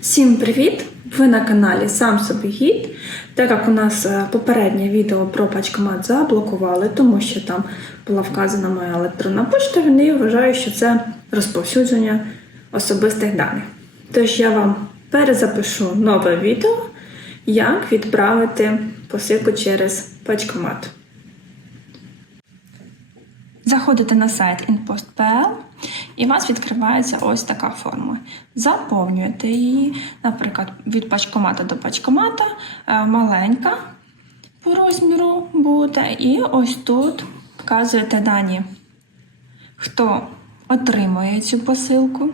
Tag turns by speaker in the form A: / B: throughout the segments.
A: Всім привіт! Ви на каналі Сам собі гід. Так як у нас е, попереднє відео про пачкомат заблокували, тому що там була вказана моя електронна почта, вони вважають, що це розповсюдження особистих даних. Тож я вам перезапишу нове відео, як відправити посилку через пачкомат. Заходите на сайт inpost.pl і у вас відкривається ось така форма. Заповнюєте її, наприклад, від пачкомата до пачкомата, е, маленька по розміру буде, і ось тут вказуєте дані, хто отримує цю посилку,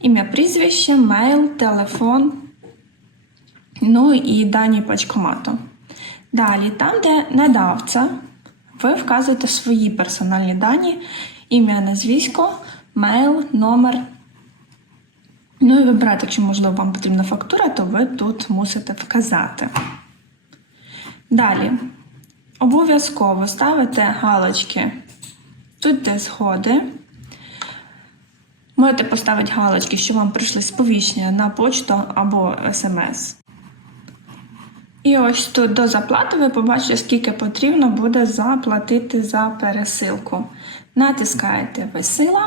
A: ім'я, прізвище, мейл, телефон, ну і дані пачкомату. Далі, там, де надавця, ви вказуєте свої персональні дані, ім'я, назвісько, мейл, номер. Ну і вибирайте, якщо, можливо, вам потрібна фактура, то ви тут мусите вказати. Далі. Обов'язково ставите галочки тут, де згоди. Можете поставити галочки, що вам прийшли сповіщення на почту або смс. І ось тут до заплати ви побачите, скільки потрібно буде заплатити за пересилку. Натискаєте весила.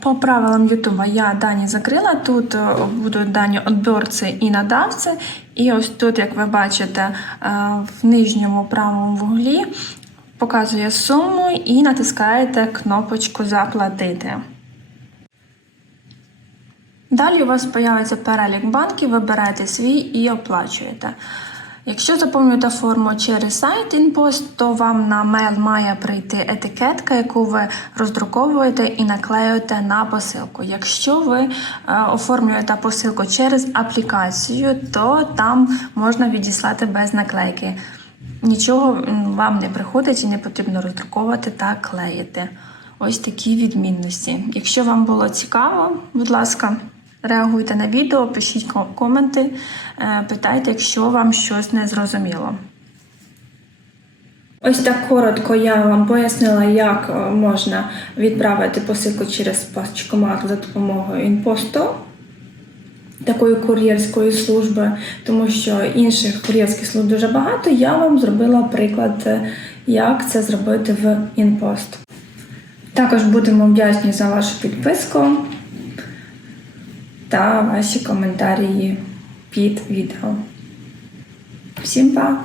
A: По правилам Ютуба я дані закрила. Тут е, будуть дані отборці і надавці. І ось тут, як ви бачите, е, в нижньому правому вуглі показує суму і натискаєте кнопочку Заплатити. Далі у вас з'явиться перелік банків, вибираєте свій і оплачуєте. Якщо заповнюєте форму через сайт InPost, то вам на мейл має прийти етикетка, яку ви роздруковуєте і наклеюєте на посилку. Якщо ви е, оформлюєте посилку через аплікацію, то там можна відіслати без наклейки. Нічого вам не приходить і не потрібно роздруковувати та клеїти. Ось такі відмінності. Якщо вам було цікаво, будь ласка, реагуйте на відео, пишіть коменти, е, питайте, якщо вам щось не зрозуміло. Ось так коротко я вам пояснила, як е, можна відправити посилку через пачкомат за допомогою інпосту. Такої кур'єрської служби, тому що інших кур'єрських служб дуже багато. Я вам зробила приклад, е, як це зробити в інпост. Також будемо вдячні за вашу підписку та ваші коментарі під відео. Всім па!